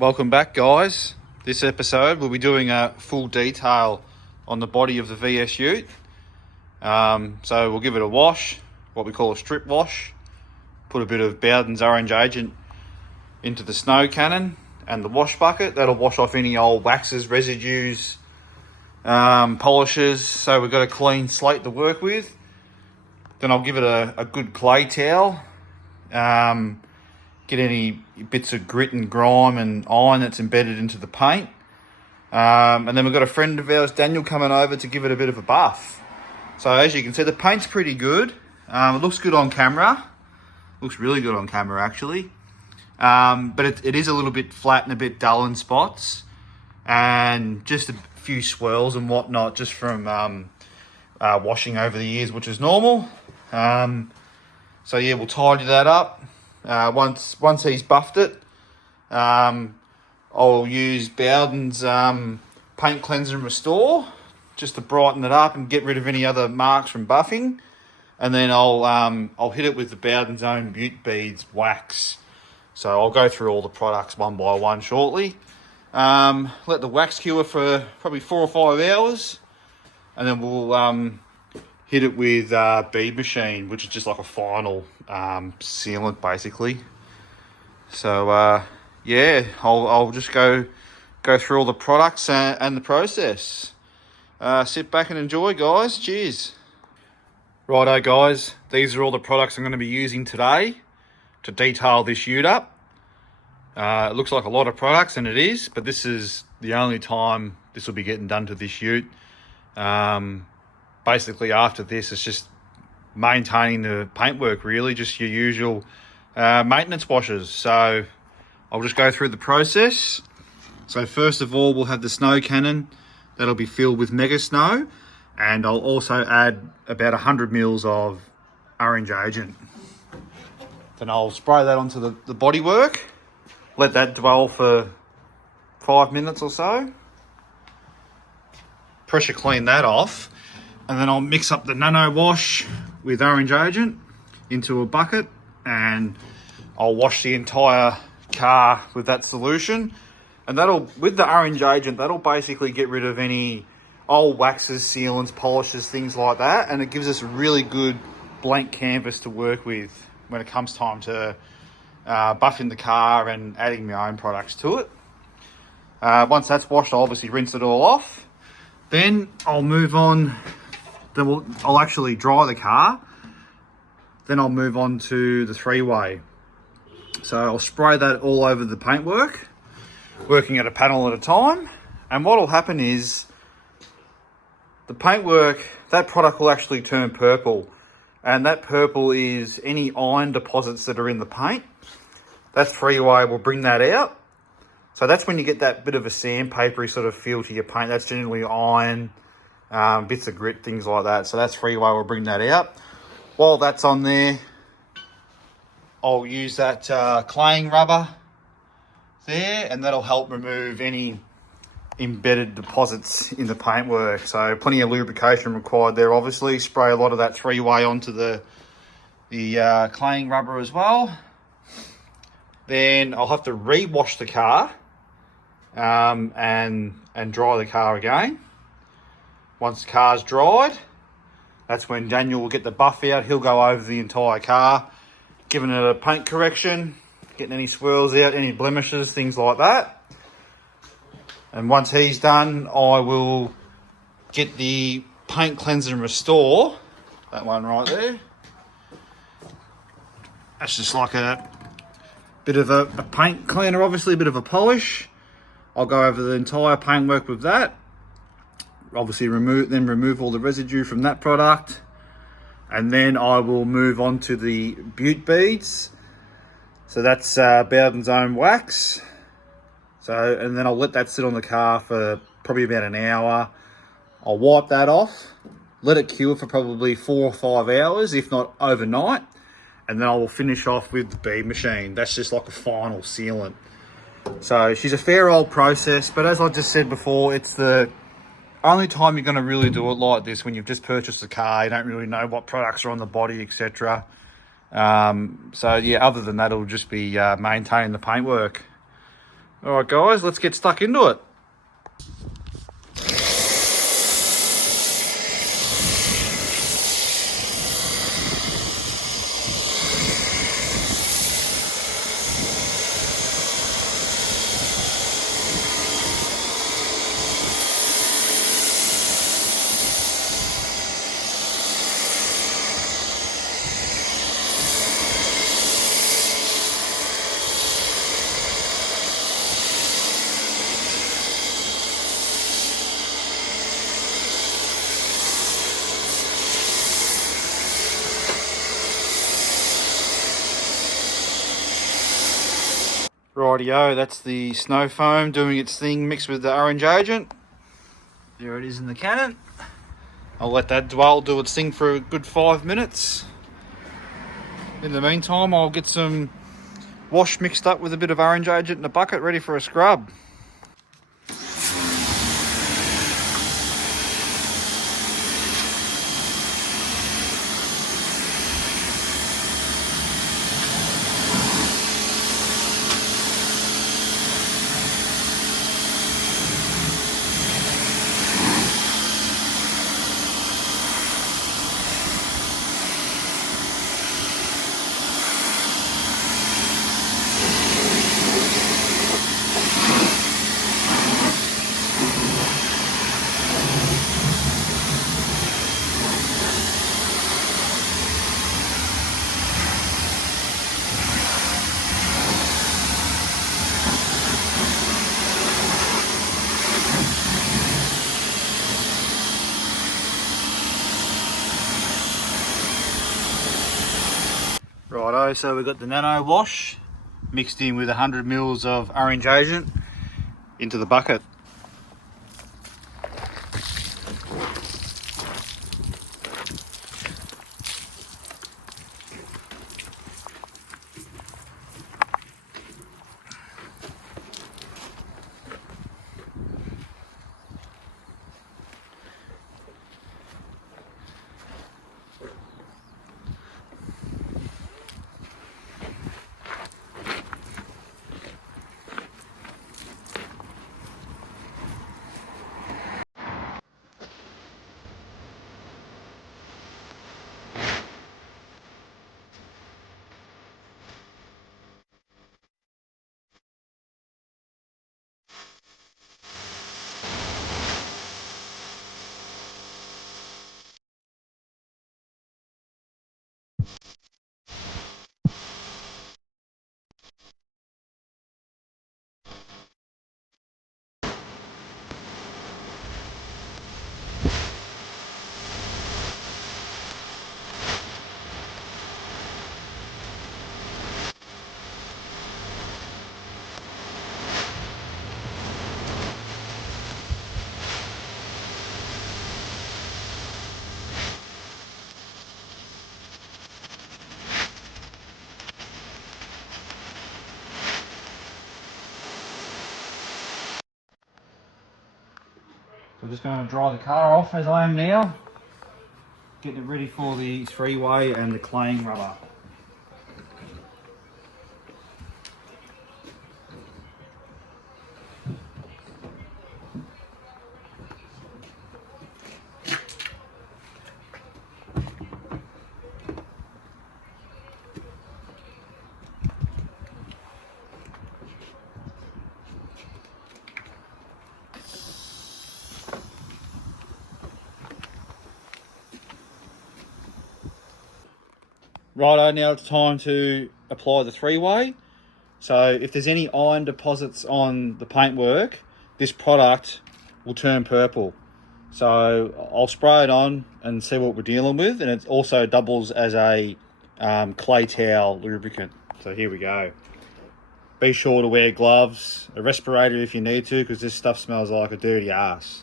Welcome back, guys. This episode we'll be doing a full detail on the body of the V8 Ute. So we'll give it a wash, what we call a strip wash. Put a bit of Bowden's orange agent into the snow cannon and the wash bucket. That'll wash off any old waxes, residues, polishes. So we've got a clean slate to work with. Then I'll give it a good clay towel. Get any bits of grit and grime and iron that's embedded into the paint. And then we've got a friend of ours, Daniel, coming over to give it a bit of a buff. So as you can see, the paint's pretty good. It looks good on camera. Looks really good on camera, actually. But it is a little bit flat and a bit dull in spots. And just a few swirls and whatnot just from washing over the years, which is normal. So yeah, we'll tidy that up. Once he's buffed it, I'll use Bowden's paint cleanser and restore just to brighten it up and get rid of any other marks from buffing. And then I'll hit it with the Bowden's own Ute beads wax. So I'll go through all the products one by one shortly. Let the wax cure for probably 4 or 5 hours, and then we'll hit it with bead machine, which is just like a final sealant basically. So yeah, I'll just go through all the products and the process. Sit back and enjoy, guys. Cheers. Righto, guys, these are all the products I'm going to be using today to detail this ute up. It looks like a lot of products, and it is, but this is the only time this will be getting done to this ute. Basically after this, it's just maintaining the paintwork, really, just your usual maintenance washes. So I'll just go through the process. So first of all, we'll have the snow cannon. That'll be filled with mega snow, and I'll also add about 100 mils of orange agent. Then I'll spray that onto the bodywork, let that dwell for 5 minutes or so, pressure clean that off. And then I'll mix up the nano wash with orange agent into a bucket, and I'll wash the entire car with that solution. And with the orange agent, that'll basically get rid of any old waxes, sealants, polishes, things like that. And it gives us a really good blank canvas to work with when it comes time to buffing the car and adding my own products to it. Once that's washed, I'll obviously rinse it all off. Then I'll move on. I'll actually dry the car. Then I'll move on to the 3-way. So I'll spray that all over the paintwork, working at a panel at a time. And what will happen is the paintwork, that product will actually turn purple. And that purple is any iron deposits that are in the paint. That 3-way will bring that out. So that's when you get that bit of a sandpapery sort of feel to your paint. That's generally iron, bits of grit, things like that. So that's 3-way will bring that out. While that's on there, I'll use that claying rubber there, and that'll help remove any embedded deposits in the paintwork. So plenty of lubrication required there, obviously. Spray a lot of that 3-way onto the claying rubber as well. Then I'll have to re-wash the car and dry the car again. Once the car's dried, that's when Daniel will get the buff out. He'll go over the entire car, giving it a paint correction, getting any swirls out, any blemishes, things like that. And once he's done, I will get the paint cleanser and restore, that one right there. That's just like a bit of a paint cleaner, obviously, a bit of a polish. I'll go over the entire paintwork with that. Obviously remove all the residue from that product. And then I will move on to the Ute beads. So that's Bowden's own wax. And then I'll let that sit on the car for probably about an hour. I'll wipe that off, let it cure for probably 4 or 5 hours, if not overnight. And then I will finish off with the bead machine. That's just like a final sealant. So she's a fair old process, but as I just said before, it's the only time you're going to really do it like this, when you've just purchased a car, you don't really know what products are on the body, etc. So yeah, other than that, it'll just be maintaining the paintwork. All right, guys, let's get stuck into it. Rightio, that's the snow foam doing its thing mixed with the orange agent. There it is in the cannon. I'll let that dwell do its thing for a good 5 minutes. In the meantime, I'll get some wash mixed up with a bit of orange agent in a bucket ready for a scrub. Righto, so we've got the nano wash mixed in with 100 mils of orange agent into the bucket. So I'm just going to dry the car off as I am now, getting it ready for the three-way and the claying rubber. Righto, now it's time to apply the three-way. So if there's any iron deposits on the paintwork, this product will turn purple. So I'll spray it on and see what we're dealing with, and it also doubles as a clay towel lubricant. So here we go. Be sure to wear gloves, a respirator if you need to, because this stuff smells like a dirty ass.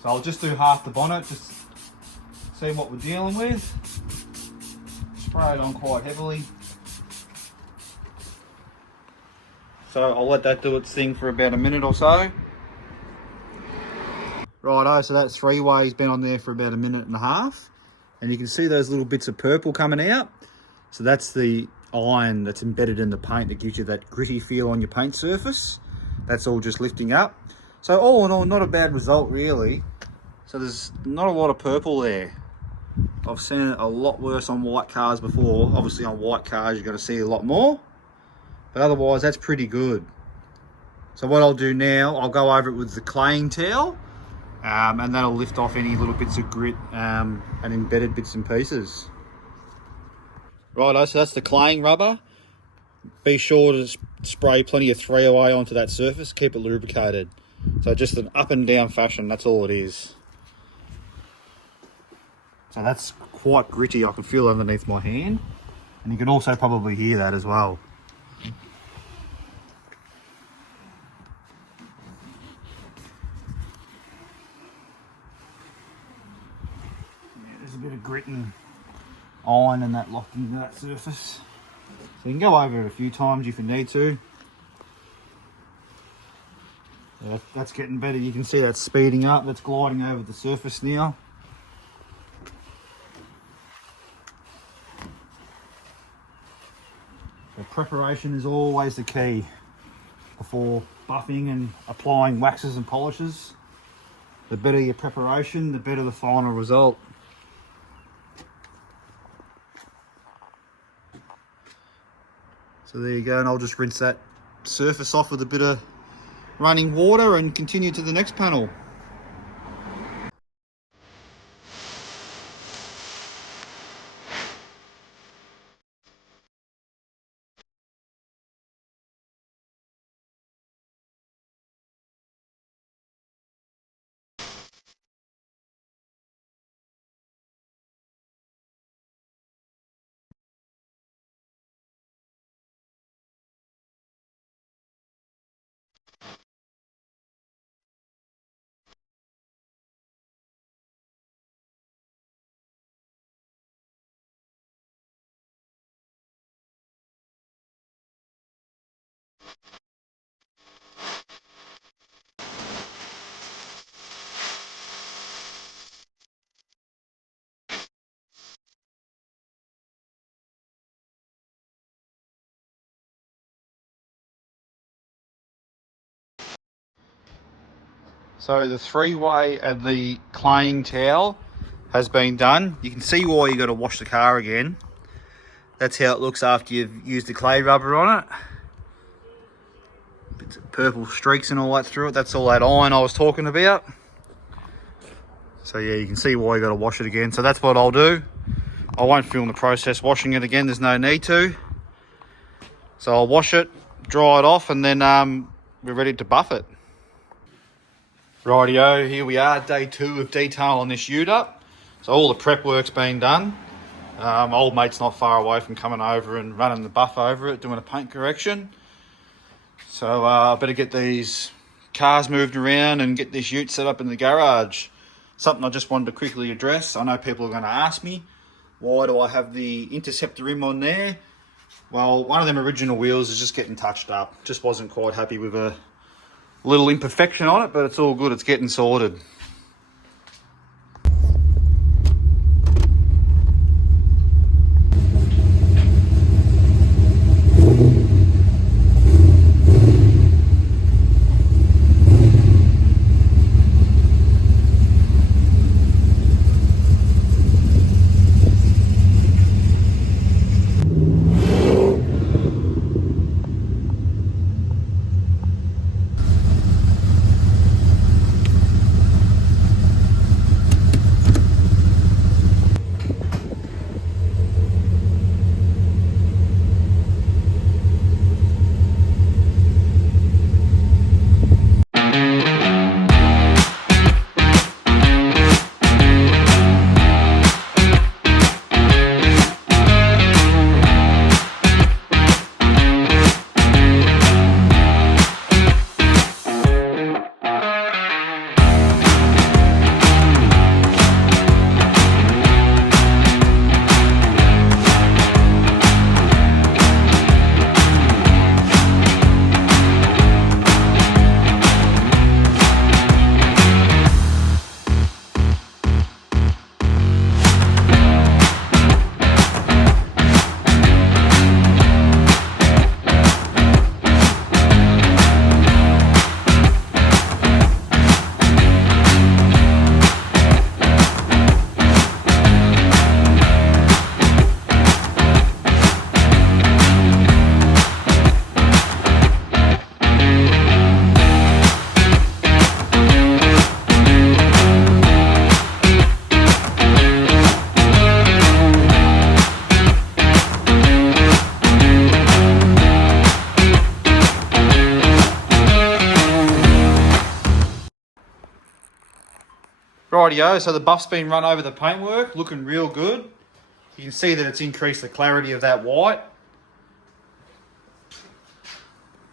So I'll just do half the bonnet, just see what we're dealing with. Spray it on quite heavily. So I'll let that do its thing for about a minute or so. Righto, so that three-way's been on there for about a minute and a half. And you can see those little bits of purple coming out. So that's the iron that's embedded in the paint that gives you that gritty feel on your paint surface. That's all just lifting up. So all in all, not a bad result really. So there's not a lot of purple there. I've seen it a lot worse on white cars before. Obviously on white cars you're going to see a lot more, but otherwise that's pretty good. So what I'll do now, I'll go over it with the claying towel, and that'll lift off any little bits of grit and embedded bits and pieces. Righto, so that's the claying rubber. Be sure to spray plenty of 3-away onto that surface, keep it lubricated. So just an up and down fashion, that's all it is. So that's quite gritty, I can feel it underneath my hand. And you can also probably hear that as well. Yeah, there's a bit of grit and iron and that locked into that surface. So you can go over it a few times if you need to. Yeah, that's getting better. You can see that's speeding up, that's gliding over the surface now. So preparation is always the key before buffing and applying waxes and polishes. The better your preparation, the better the final result. So there you go, and I'll just rinse that surface off with a bit of running water and continue to the next panel. So the 3-way and the claying towel has been done. You can see why you got to wash the car again. That's how it looks after you've used the clay rubber on it. Bits of purple streaks and all that through it. That's all that iron I was talking about. So yeah, you can see why you got to wash it again. So that's what I'll do. I won't film the process washing it again. There's no need to. So I'll wash it, dry it off, and then we're ready to buff it. Rightio, here we are, day 2 of detail on this ute up. So all the prep work's been done. Old mate's not far away from coming over and running the buff over it, doing a paint correction. So I better get these cars moved around and get this ute set up in the garage. Something I just wanted to quickly address. I know people are going to ask me, why do I have the Interceptor rim on there? Well, one of them original wheels is just getting touched up. Just wasn't quite happy with a little imperfection on it, but it's all good, it's getting sorted. Rightio, so the buff's been run over the paintwork, looking real good. You can see that it's increased the clarity of that white.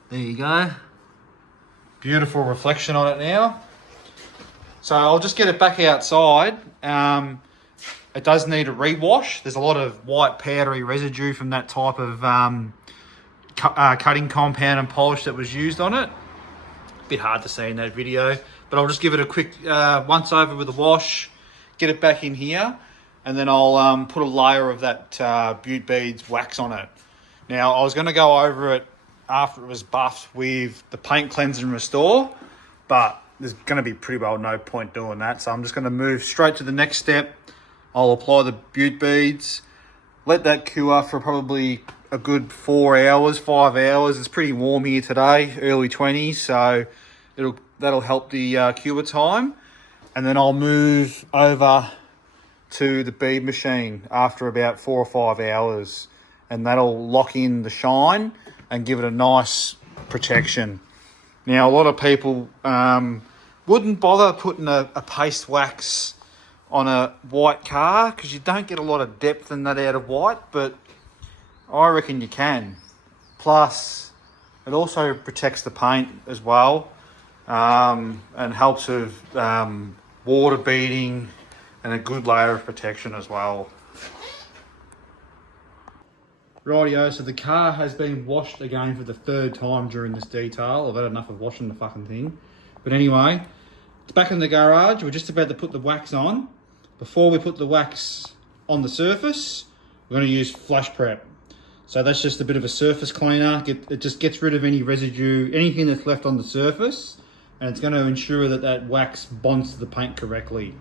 There you go. Beautiful reflection on it now. So I'll just get it back outside. It does need a rewash. There's a lot of white powdery residue from that type of cutting compound and polish that was used on it. Bit hard to see in that video, but I'll just give it a quick once over with a wash, get it back in here, and then I'll put a layer of that Butte Beads wax on it. Now, I was going to go over it after it was buffed with the paint cleanse and restore, but there's going to be pretty well no point doing that, so I'm just going to move straight to the next step. I'll apply the Butte Beads, let that cure for probably a good 4 hours, 5 hours. It's pretty warm here today, early 20s, so that'll help the cure time. And then I'll move over to the bead machine after about 4 or 5 hours, and that'll lock in the shine and give it a nice protection. Now, a lot of people wouldn't bother putting a paste wax on a white car because you don't get a lot of depth in that out of white, but I reckon you can. Plus, it also protects the paint as well, and helps with water beading and a good layer of protection as well. Rightio, so the car has been washed again for the 3rd time during this detail. I've had enough of washing the fucking thing. But anyway, it's back in the garage. We're just about to put the wax on. Before we put the wax on the surface, we're going to use flash prep. So that's just a bit of a surface cleaner. It just gets rid of any residue, anything that's left on the surface, and it's going to ensure that that wax bonds to the paint correctly.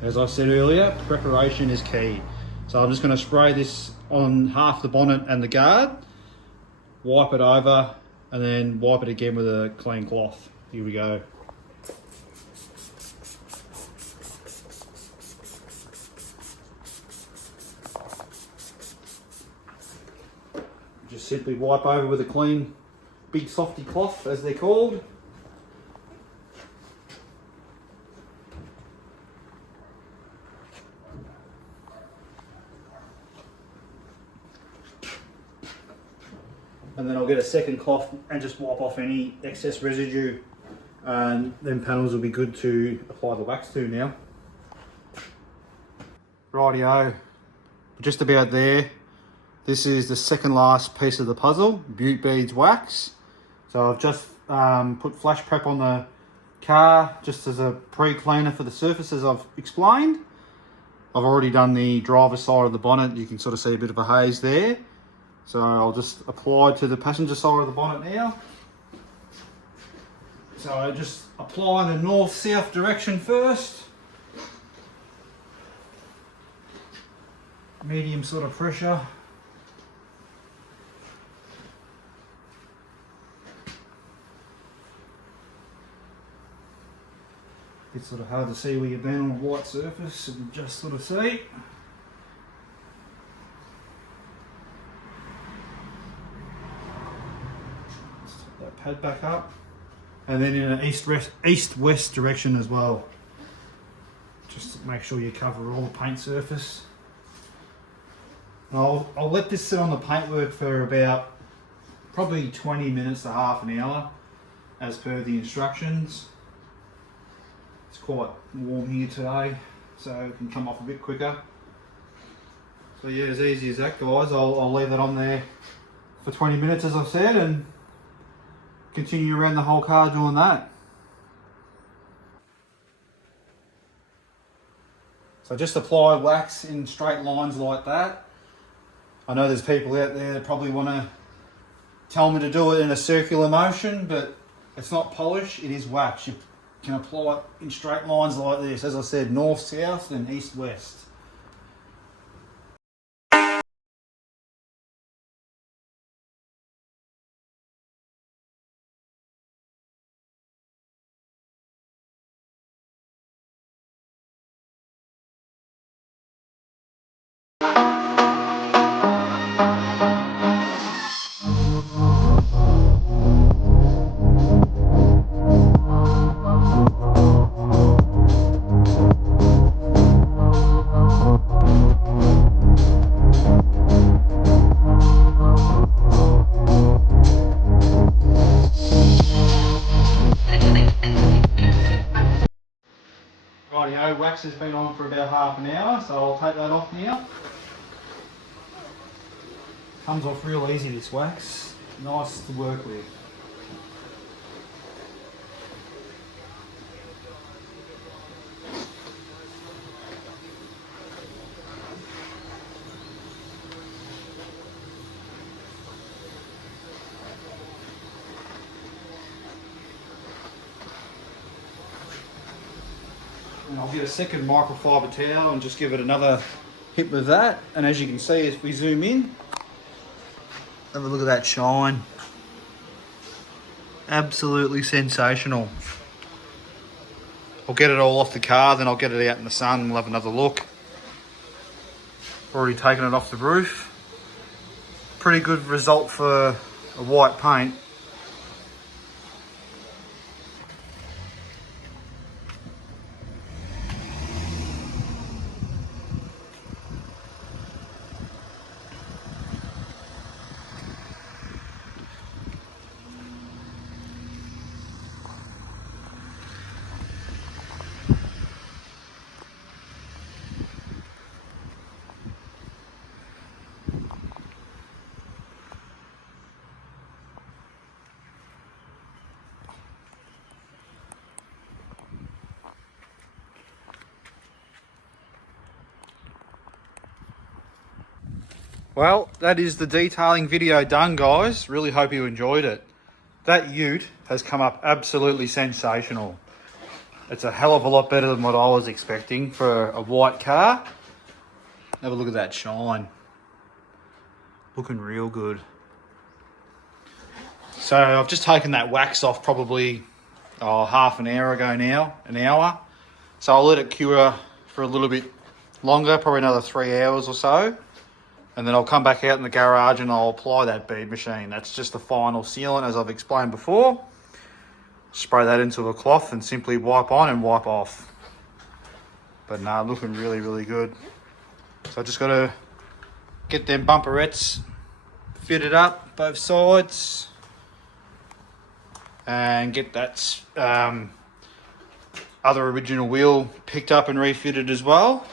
As I said earlier, preparation is key. So I'm just going to spray this on half the bonnet and the guard, wipe it over, and then wipe it again with a clean cloth. Here we go. Just simply wipe over with a clean, big softy cloth, as they're called. And then I'll get a second cloth and just wipe off any excess residue. And then panels will be good to apply the wax to now. Rightio, just about there. This is the second last piece of the puzzle, Butte Beads wax. So I've just put flash prep on the car just as a pre-cleaner for the surface, as I've explained. I've already done the driver's side of the bonnet. You can sort of see a bit of a haze there. So I'll just apply to the passenger side of the bonnet now. So I just apply the north-south direction first. Medium sort of pressure. It's sort of hard to see where you've been on a white surface, so you just sort of see. Let's take that pad back up. And then in an east-west direction as well. Just to make sure you cover all the paint surface. And I'll let this sit on the paintwork for about probably 20 minutes to half an hour, as per the instructions. It's quite warm here today, so it can come off a bit quicker. So yeah, as easy as that, guys. I'll leave that on there for 20 minutes, as I said, and continue around the whole car doing that. So just apply wax in straight lines like that. I know there's people out there that probably want to tell me to do it in a circular motion, but it's not polish, it is wax. You can apply it in straight lines like this. As I said, north, south and east, west. wax has been on for about half an hour, so I'll take that off now. Comes off real easy, this wax. Nice to work with. And I'll get a second microfiber towel and just give it another hit with that. And as you can see, as we zoom in, have a look at that shine. Absolutely sensational. I'll get it all off the car, then I'll get it out in the sun and we'll have another look. Already taken it off the roof. Pretty good result for a white paint. Well, that is the detailing video done, guys. Really hope you enjoyed it. That Ute has come up absolutely sensational. It's a hell of a lot better than what I was expecting for a white car. Have a look at that shine. Looking real good. So I've just taken that wax off probably half an hour ago now, an hour. So I'll let it cure for a little bit longer, probably another 3 hours or so. And then I'll come back out in the garage and I'll apply that bead machine. That's just the final sealant, as I've explained before. Spray that into a cloth and simply wipe on and wipe off. But nah, looking really, really good. So I just got to get them bumperettes fitted up, both sides. And get that other original wheel picked up and refitted as well.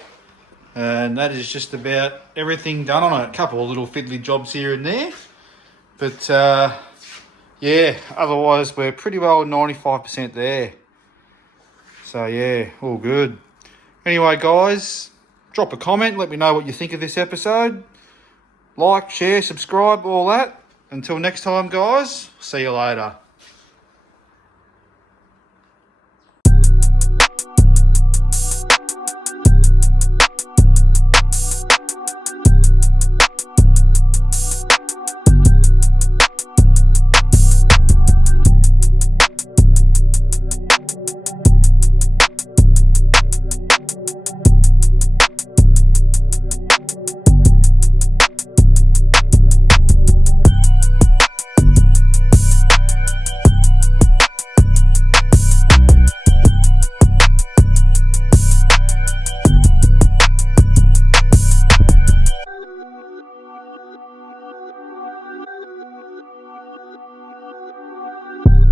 And that is just about everything done on it. A couple of little fiddly jobs here and there. But yeah, otherwise we're pretty well 95% there. So yeah, all good. Anyway, guys, drop a comment. Let me know what you think of this episode. Like, share, subscribe, all that. Until next time, guys, see you later.